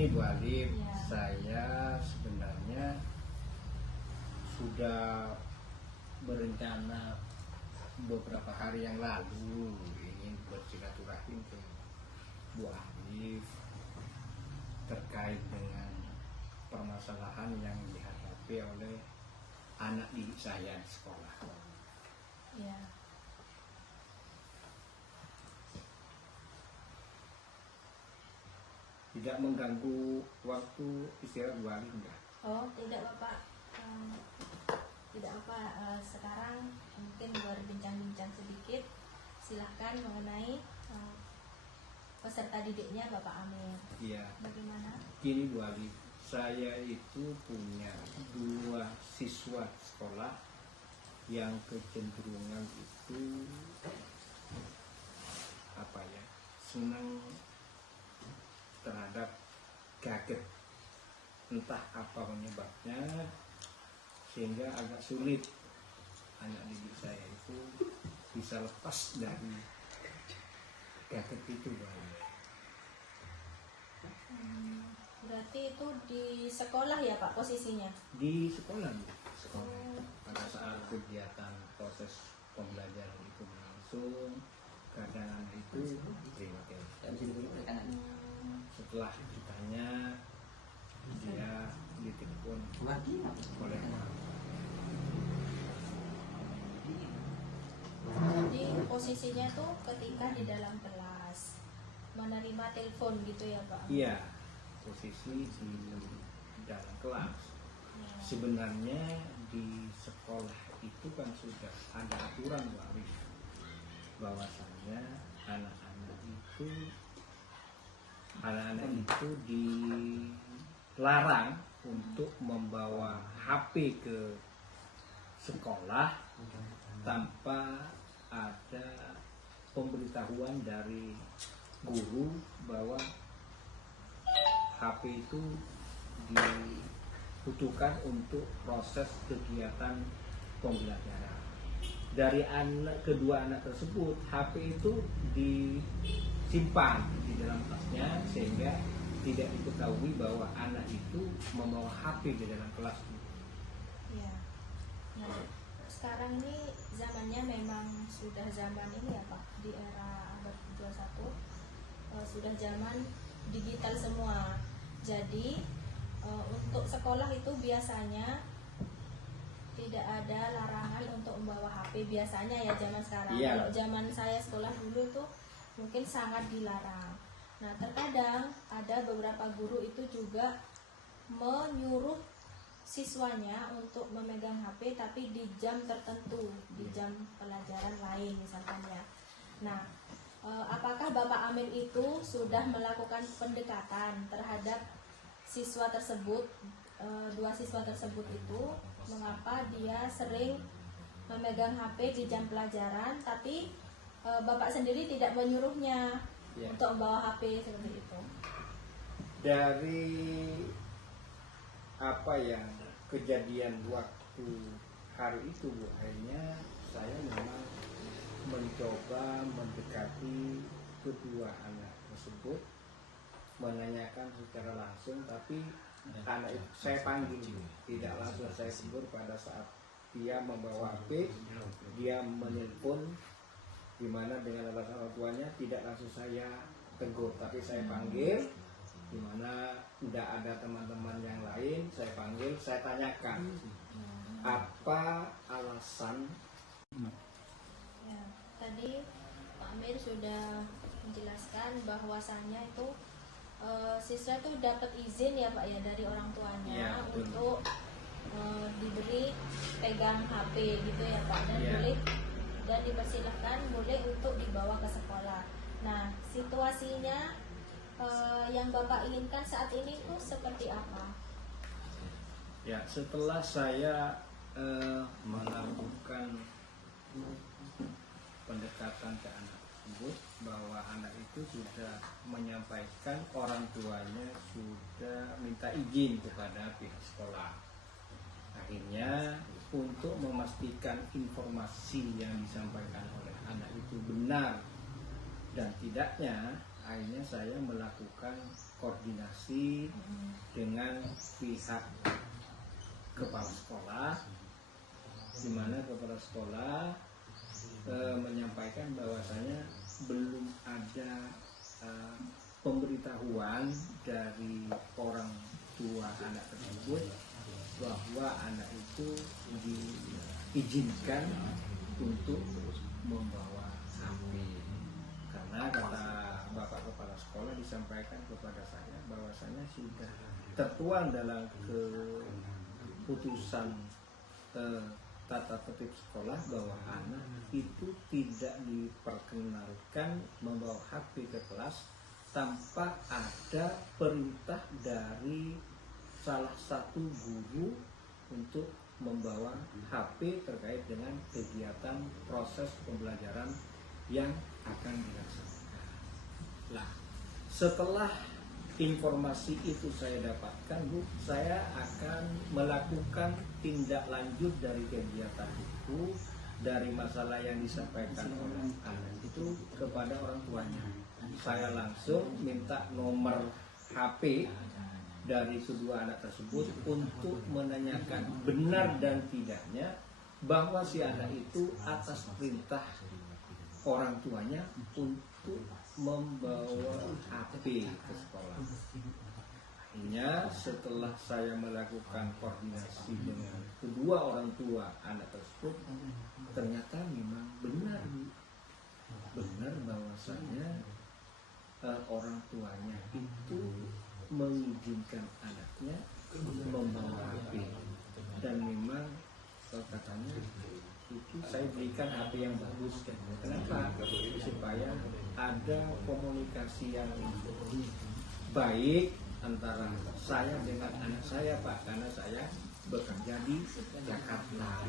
Gini Bu Alif, Ya. saya sebenarnya sudah berencana beberapa hari yang lalu ingin bersilaturahim ke Bu Alif terkait dengan permasalahan yang dihadapi oleh anak didik saya di sekolah. Ya. Tidak mengganggu waktu istirahat Bu Alif enggak? Oh, tidak Bapak. Tidak apa. Sekarang mungkin berbincang-bincang sedikit. Silahkan mengenai peserta didiknya Bapak Amir. Iya. Bagaimana? Gini Bu Alif, saya itu punya 2 siswa sekolah yang kecenderungan itu senang terhadap gadget, entah apa penyebabnya, sehingga agak sulit anak didik saya itu bisa lepas dari gadget itu Bu. Berarti itu di sekolah ya Pak posisinya? Di sekolah Bu. Pada saat kegiatan proses pembelajaran itu berlangsung, kadang itu terima kasih. Setelah ditanya, dia ditelepon oleh Jadi posisinya tuh ketika di dalam kelas menerima telepon gitu ya Pak? Iya, posisi di dalam kelas. Sebenarnya di sekolah itu kan sudah ada aturan Bu Arif, bahwasannya anak-anak itu dilarang untuk membawa HP ke sekolah tanpa ada pemberitahuan dari guru bahwa HP itu dibutuhkan untuk proses kegiatan pembelajaran. Dari kedua anak tersebut, HP itu disimpan di dalam tasnya sehingga tidak diketahui bahwa anak itu membawa HP di dalam kelas. Iya. Nah, sekarang ini zamannya memang sudah zaman ini ya Pak, di era abad 21 sudah zaman digital semua. Jadi untuk sekolah itu biasanya tidak ada larangan untuk membawa HP biasanya ya zaman sekarang. Iya. Kalau zaman saya sekolah dulu tuh mungkin sangat dilarang. Nah, terkadang ada beberapa guru itu juga menyuruh siswanya untuk memegang HP tapi di jam tertentu, di jam pelajaran lain misalkan ya. Nah, apakah Bapak Amir itu sudah melakukan pendekatan terhadap siswa tersebut, 2 siswa tersebut itu, mengapa dia sering memegang HP di jam pelajaran tapi Bapak sendiri tidak menyuruhnya untuk membawa HP seperti itu? Dari apa yang kejadian waktu hari itu Bu, akhirnya saya memang mencoba mendekati kedua anak tersebut, menanyakan secara langsung, tapi anak itu saya panggil, tidak langsung saya tegur. Pada saat dia membawa HP, dia menelpon, dimana dengan alasan orang tuanya tidak langsung saya tegur, tapi saya panggil, dimana tidak ada teman-teman yang lain, saya panggil, saya tanyakan apa alasan. Ya, tadi Pak Amir sudah menjelaskan bahwasannya itu siswa itu dapat izin ya Pak ya dari orang tuanya Ya, untuk diberi pegang HP gitu ya Pak, dan Ya. boleh dan dipersilahkan boleh untuk dibawa ke sekolah. Nah, situasinya yang Bapak inginkan saat ini itu seperti apa? Ya, setelah saya melakukan pendekatan ke anak tersebut, bahwa anak itu sudah menyampaikan orang tuanya sudah minta izin kepada pihak sekolah. Akhirnya untuk memastikan informasi yang disampaikan oleh anak itu benar dan tidaknya, akhirnya saya melakukan koordinasi dengan pihak kepala sekolah, di mana kepala sekolah menyampaikan bahwasanya belum ada pemberitahuan dari orang tua anak tersebut bahwa anak itu diizinkan untuk membawa HP. Karena kata Bapak Kepala Sekolah disampaikan kepada saya bahwasanya sudah tertuang dalam keputusan tata tertib sekolah bahwa anak itu tidak diperkenalkan membawa HP ke kelas tanpa ada perintah dari salah satu guru untuk membawa HP terkait dengan kegiatan proses pembelajaran yang akan dilaksanakan. Nah, setelah informasi itu saya dapatkan, Bu, saya akan melakukan tindak lanjut dari kegiatan itu, dari masalah yang disampaikan oleh anak itu kepada orang tuanya. Saya langsung minta nomor HP dari kedua anak tersebut untuk menanyakan benar dan tidaknya bahwa si anak itu atas perintah orang tuanya untuk membawa HP ke sekolah. Akhirnya setelah saya melakukan koordinasi dengan kedua orang tua anak tersebut, ternyata memang benar bahwasanya orang tuanya itu mengizinkan anaknya membawa HP, dan memang katanya itu saya berikan HP yang bagus. Kenapa? Supaya ada komunikasi yang baik antara saya dengan anak saya, Pak, karena saya bekerja di Jakarta.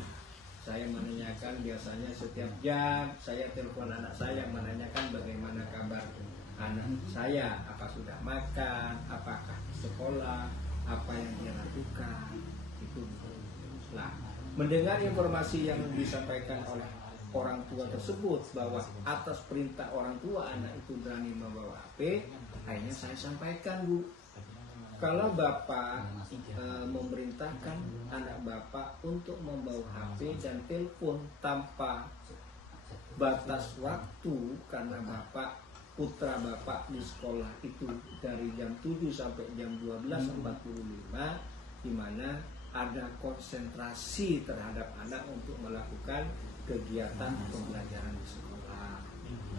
Saya menanyakan biasanya setiap jam saya telepon anak saya menanyakan bagaimana kabar anak saya, apa sudah makan, apakah sekolah, apa yang dia lakukan. Itu. Nah, mendengar informasi yang disampaikan oleh orang tua tersebut bahwa atas perintah orang tua anak itu berani membawa HP, akhirnya saya sampaikan, Bu, kalau Bapak memerintahkan anak Bapak untuk membawa HP dan telepon tanpa batas waktu, karena Bapak, putra Bapak di sekolah itu dari jam 7 sampai jam 12.45, di mana ada konsentrasi terhadap anak untuk melakukan kegiatan pembelajaran di sekolah.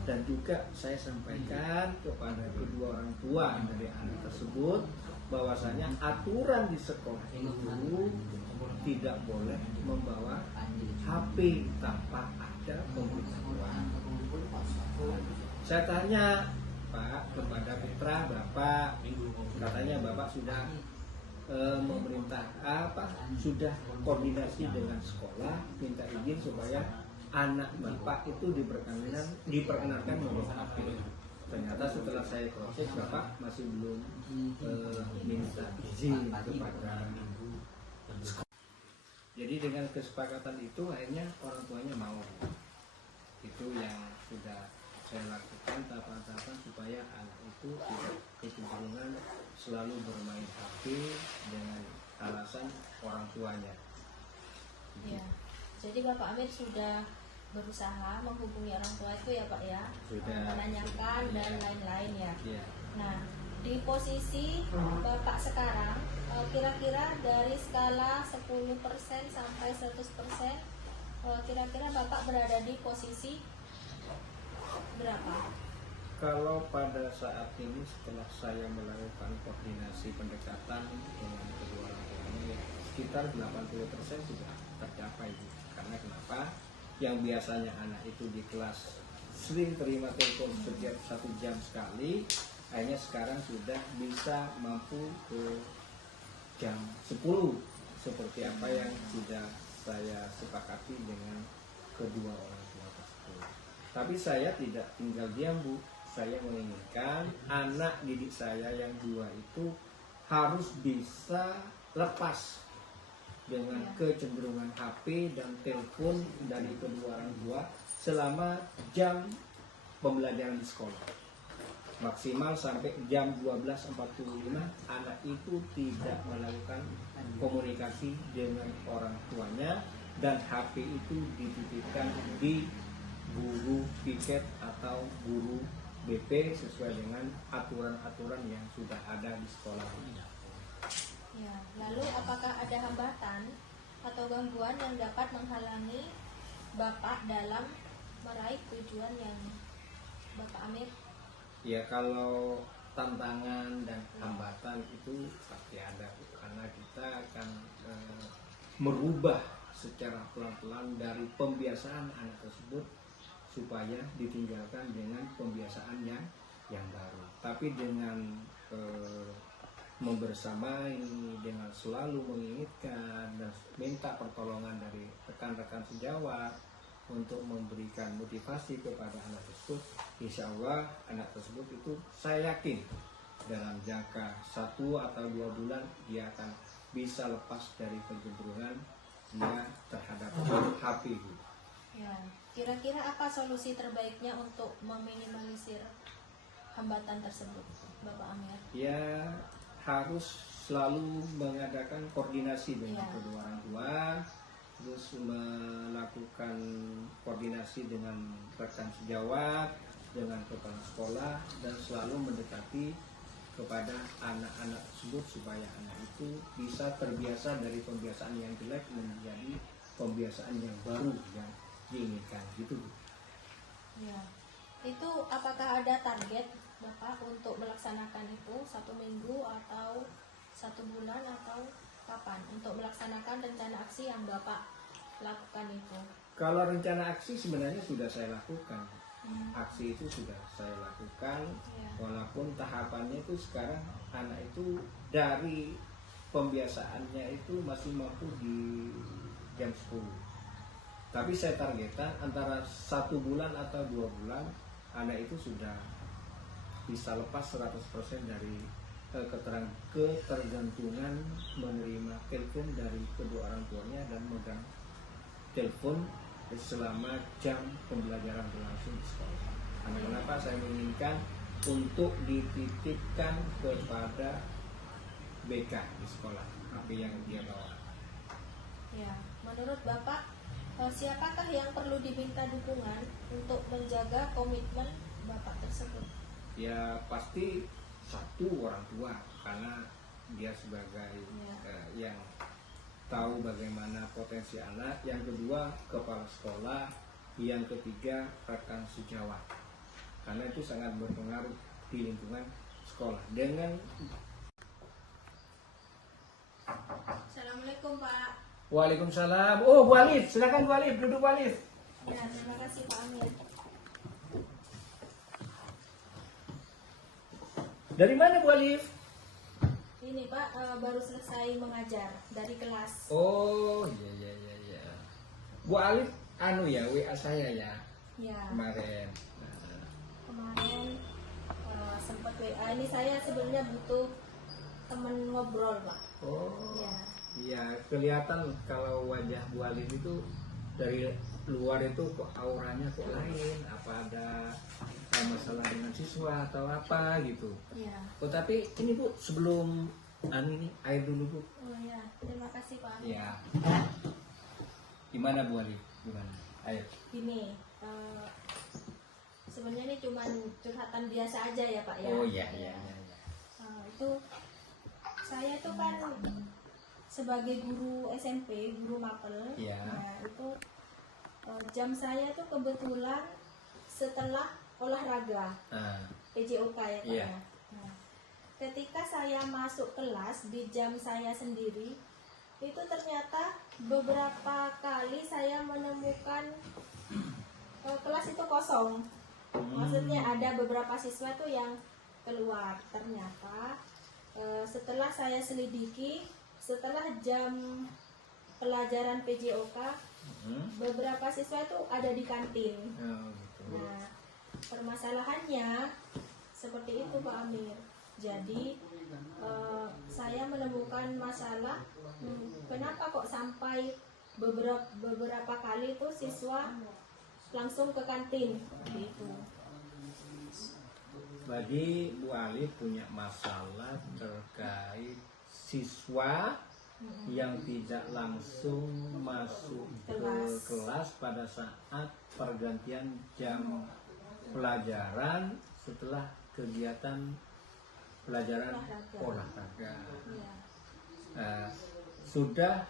Dan juga saya sampaikan kepada kedua orang tua dari anak tersebut bahwasanya aturan di sekolah itu tidak boleh membawa HP tanpa ada pemberitahuan. Saya tanya, Pak, kepada putra Bapak, katanya Bapak sudah memerintah sudah koordinasi dengan sekolah, minta izin supaya anak Bapak itu diperkenalkan membawa HP. Ternyata setelah saya proses, Bapak masih belum minta izin kepada sekolah. Jadi dengan kesepakatan itu akhirnya orang tuanya mau. Itu yang sudah saya lakukan, tahapan-tahapan supaya anak itu tidak kecenderungan selalu bermain HP dengan alasan orang tuanya. Ya, jadi Bapak Amir sudah berusaha menghubungi orang tua itu ya Pak ya, Sudah. menanyakan dan lain-lain ya. Ya. Nah, di posisi Bapak sekarang, kira-kira dari skala 10% sampai 100%, kira-kira Bapak berada di posisi berapa? Kalau pada saat ini setelah saya melakukan koordinasi pendekatan dengan kedua orang tuanya, sekitar 80% sudah tercapai. Karena kenapa? Yang biasanya anak itu di kelas sering terima telepon setiap 1 jam sekali, akhirnya sekarang sudah bisa mampu ke jam 10, seperti apa yang sudah saya sepakati dengan kedua orang tua tersebut. Tapi saya tidak tinggal diam, Bu. Saya menginginkan anak didik saya yang 2 itu harus bisa lepas dengan kecenderungan HP dan telepon dari kedua orang tua selama jam pembelajaran di sekolah. maksimal sampai jam 12.45 anak itu tidak melakukan komunikasi dengan orang tuanya, dan HP itu dititipkan di guru piket atau guru BP sesuai dengan aturan-aturan yang sudah ada di sekolah ini. Ya, lalu apakah ada hambatan atau gangguan yang dapat menghalangi Bapak dalam meraih tujuan yang Bapak Amir? Ya, kalau tantangan dan hambatan itu pasti ada, karena kita akan merubah secara pelan-pelan dari pembiasaan anak tersebut supaya ditinggalkan dengan pembiasaan yang baru. Tapi dengan membersamai, dengan selalu mengingatkan dan minta pertolongan dari rekan-rekan sejawat untuk memberikan motivasi kepada anak tersebut, insya Allah anak tersebut itu saya yakin dalam jangka 1 atau 2 bulan dia akan bisa lepas dari kecenderungan dia terhadap HP. Ya, kira-kira apa solusi terbaiknya untuk meminimalisir hambatan tersebut, Bapak Amir? Ya, harus selalu mengadakan koordinasi dengan kedua orang tua, terus melakukan koordinasi dengan rekan sejawat, dengan kepala sekolah, dan selalu mendekati kepada anak-anak tersebut supaya anak itu bisa terbiasa dari pembiasaan yang jelek menjadi pembiasaan yang baru yang diinginkan, gitu. Ya, itu apakah ada target Bapak untuk melaksanakan itu 1 minggu atau 1 bulan atau kapan untuk melaksanakan rencana aksi yang Bapak lakukan itu? Kalau rencana aksi sebenarnya sudah saya lakukan. Aksi itu sudah saya lakukan, walaupun tahapannya itu sekarang anak itu dari pembiasaannya itu masih mampu di jam 10. Tapi saya targetkan antara 1 bulan atau 2 bulan anak itu sudah bisa lepas 100% dari ketergantungan menerima telepon dari kedua orang tuanya dan megang telepon selama jam pembelajaran berlangsung di sekolah. Karena kenapa saya menginginkan untuk dititipkan kepada BK di sekolah HP yang dia bawa. Ya, menurut Bapak, siapakah yang perlu diminta dukungan untuk menjaga komitmen Bapak tersebut? Ya, pasti satu orang tua, karena dia sebagai yang tahu bagaimana potensi anak. Yang kedua, kepala sekolah. Yang ketiga, rekan sejawat, karena itu sangat berpengaruh di lingkungan sekolah. Assalamualaikum Pak. Waalaikumsalam. Oh, Bu Alif, silakan Bu Alif, duduk Bu Alif. Ya, terima kasih Pak Amir. Dari mana Bu Alif? Ini Pak, baru selesai mengajar dari kelas. Oh, iya. Bu Alif ya, WA saya ya. Ya. Kemarin sempat WA. Ini saya sebenarnya butuh teman ngobrol Pak. Oh. Ya. Iya, kelihatan kalau wajah Bu Alif itu dari luar itu kok auranya kok lain. Apa ada masalah dengan siswa atau apa gitu? Ya. Oh, tapi ini Bu, sebelum ini air dulu Bu. Oh ya, terima kasih Pak Amir. Ya. Gimana Bu Alif? Gimana? Ayo. Gini, sebenarnya ini cuma curhatan biasa aja ya Pak ya. Oh iya. Itu saya tuh kan sebagai guru SMP, guru mapel. Iya. Nah, itu jam saya tuh kebetulan setelah olahraga PJOK ya Pak Iya. ya. Nah, ketika saya masuk kelas di jam saya sendiri, itu ternyata beberapa kali saya menemukan kelas itu kosong. Maksudnya ada beberapa siswa tuh yang keluar. Ternyata setelah saya selidiki, setelah jam pelajaran PJOK, beberapa siswa itu ada di kantin. Oh, gitu. Nah, permasalahannya seperti itu Pak Amir. Jadi saya menemukan masalah, kenapa kok sampai beberapa kali tuh siswa langsung ke kantin gitu. bagi Bu Alif punya masalah terkait siswa yang tidak langsung masuk ke kelas pada saat pergantian jam pelajaran setelah kegiatan pelajaran olahraga. Sudah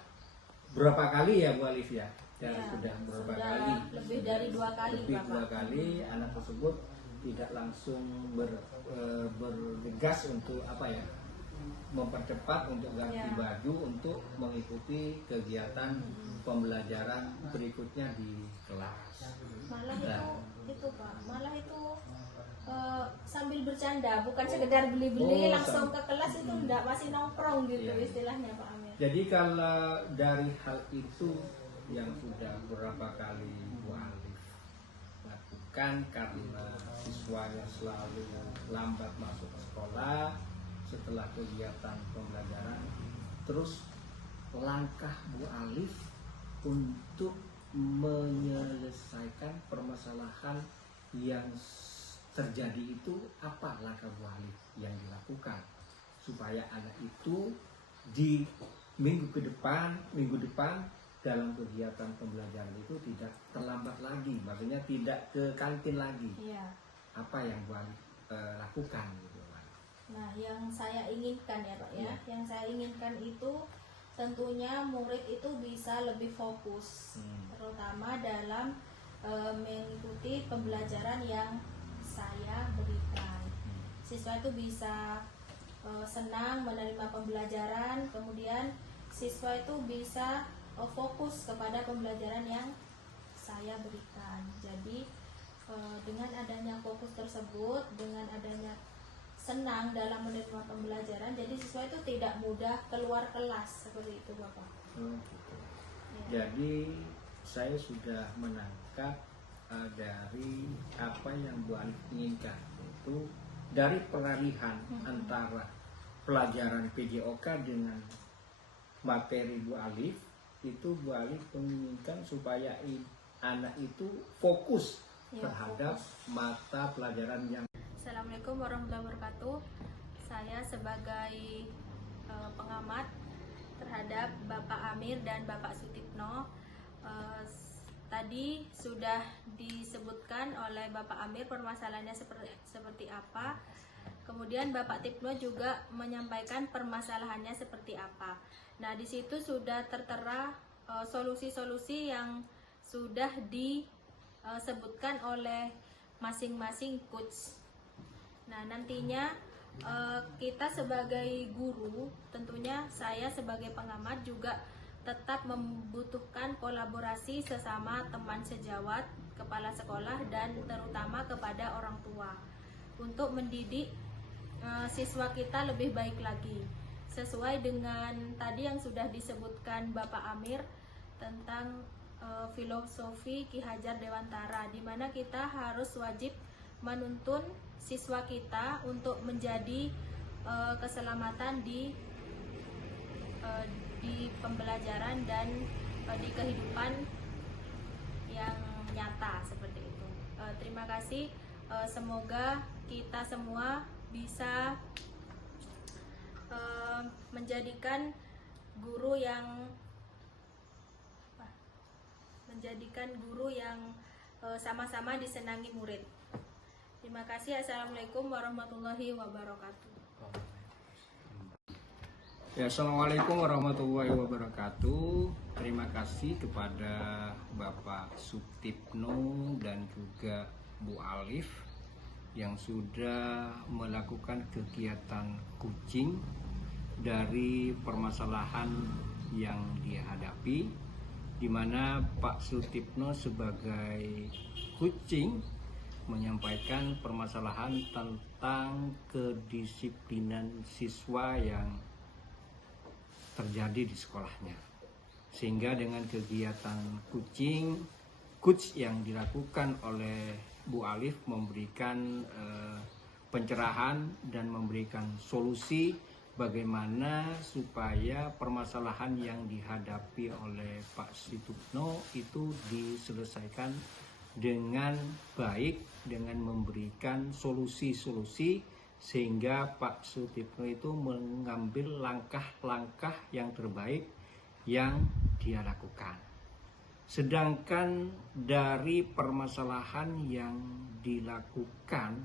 berapa kali ya Bu Alif ya? Sudah berapa kali? Lebih dari 2 kali. Lebih 2 kali anak tersebut tidak langsung bergegas untuk apa ya? Mempercepat untuk ganti baju untuk mengikuti kegiatan pembelajaran berikutnya di kelas. Malah itu Pak, malah itu sambil bercanda, bukan sekedar beli-beli langsung ke kelas, itu enggak, masih nongkrong gitu istilahnya Pak Amir. Jadi kalau dari hal itu yang sudah berapa kali Bu Alif lakukan karena siswanya selalu lambat masuk ke sekolah setelah kegiatan pembelajaran, terus langkah Bu Alif untuk menyelesaikan permasalahan yang terjadi itu, apa langkah Bu Alif yang dilakukan supaya anak itu di minggu depan dalam kegiatan pembelajaran itu tidak terlambat lagi, maksudnya tidak ke kantin lagi. Apa yang Bu Alif lakukan gitu? Nah, yang saya inginkan ya Pak ya, yang saya inginkan itu tentunya murid itu bisa lebih fokus, terutama dalam mengikuti pembelajaran yang saya berikan. Siswa itu bisa senang menerima pembelajaran, kemudian siswa itu bisa fokus kepada pembelajaran yang saya berikan. Jadi dengan adanya fokus tersebut, dengan adanya senang dalam menerima pembelajaran, jadi siswa itu tidak mudah keluar kelas, seperti itu Bapak. Gitu. Jadi saya sudah menangkap dari apa yang Bu Alif inginkan, itu dari peralihan antara pelajaran PJOK dengan materi Bu Alif, itu Bu Alif menginginkan supaya anak itu fokus terhadap mata pelajaran yang. Assalamualaikum warahmatullahi wabarakatuh. Saya sebagai pengamat terhadap Bapak Amir dan Bapak Sutipno, tadi sudah disebutkan oleh Bapak Amir permasalahannya seperti apa. Kemudian Bapak Tipno juga menyampaikan permasalahannya seperti apa. Nah, di situ sudah tertera solusi-solusi yang sudah disebutkan oleh masing-masing coach. Nah, nantinya kita sebagai guru, tentunya saya sebagai pengamat juga tetap membutuhkan kolaborasi sesama teman sejawat, kepala sekolah, dan terutama kepada orang tua untuk mendidik siswa kita lebih baik lagi, sesuai dengan tadi yang sudah disebutkan Bapak Amir tentang filosofi Ki Hajar Dewantara, di mana kita harus wajib menuntun siswa kita untuk menjadi keselamatan di pembelajaran dan di kehidupan yang nyata, seperti itu. Terima kasih. Semoga kita semua bisa menjadikan guru yang sama-sama disenangi murid. Terima kasih. Assalamualaikum warahmatullahi wabarakatuh. Ya, Assalamualaikum warahmatullahi wabarakatuh. Terima kasih kepada Bapak Sutipno dan juga Bu Alif yang sudah melakukan kegiatan coaching dari permasalahan yang dihadapi, di mana Pak Sutipno sebagai coaching menyampaikan permasalahan tentang kedisiplinan siswa yang terjadi di sekolahnya, sehingga dengan kegiatan coach yang dilakukan oleh Bu Alif memberikan pencerahan dan memberikan solusi bagaimana supaya permasalahan yang dihadapi oleh Pak Sutipno itu diselesaikan dengan baik, dengan memberikan solusi-solusi sehingga Pak Sutipno itu mengambil langkah-langkah yang terbaik yang dia lakukan. Sedangkan dari permasalahan yang dilakukan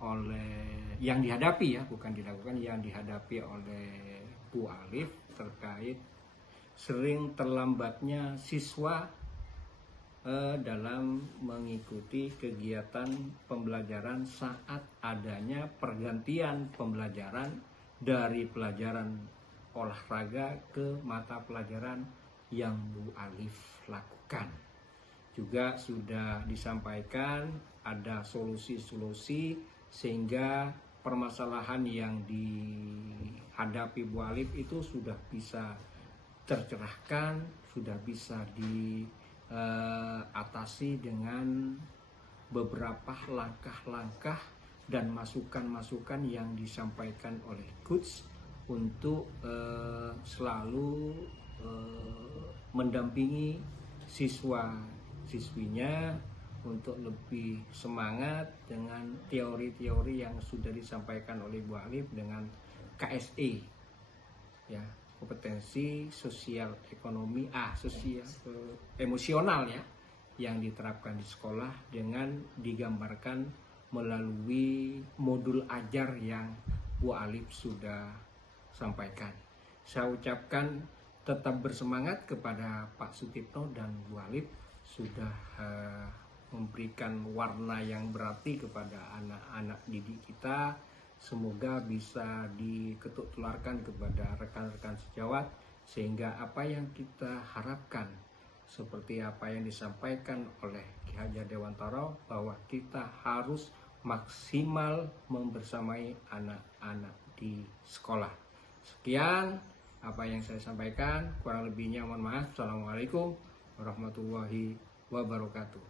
oleh, yang dihadapi ya, bukan dilakukan, yang dihadapi oleh Bu Alif terkait sering terlambatnya siswa dalam mengikuti kegiatan pembelajaran saat adanya pergantian pembelajaran dari pelajaran olahraga ke mata pelajaran yang Bu Alif lakukan. Juga sudah disampaikan ada solusi-solusi sehingga permasalahan yang dihadapi Bu Alif itu sudah bisa tercerahkan, sudah bisa diatasi dengan beberapa langkah-langkah dan masukan-masukan yang disampaikan oleh Coach untuk selalu mendampingi siswa-siswinya untuk lebih semangat dengan teori-teori yang sudah disampaikan oleh Bu Alif dengan KSE ya, kompetensi sosial ekonomi emosional ya, yang diterapkan di sekolah dengan digambarkan melalui modul ajar yang Bu Alif sudah sampaikan. Saya ucapkan tetap bersemangat kepada Pak Sutipno dan Bu Alif sudah memberikan warna yang berarti kepada anak-anak didik kita. Semoga bisa diketuk tularkan kepada rekan-rekan sejawat sehingga apa yang kita harapkan seperti apa yang disampaikan oleh Ki Hajar Dewantara bahwa kita harus maksimal membersamai anak-anak di sekolah. Sekian apa yang saya sampaikan, kurang lebihnya mohon maaf. Assalamualaikum warahmatullahi wabarakatuh.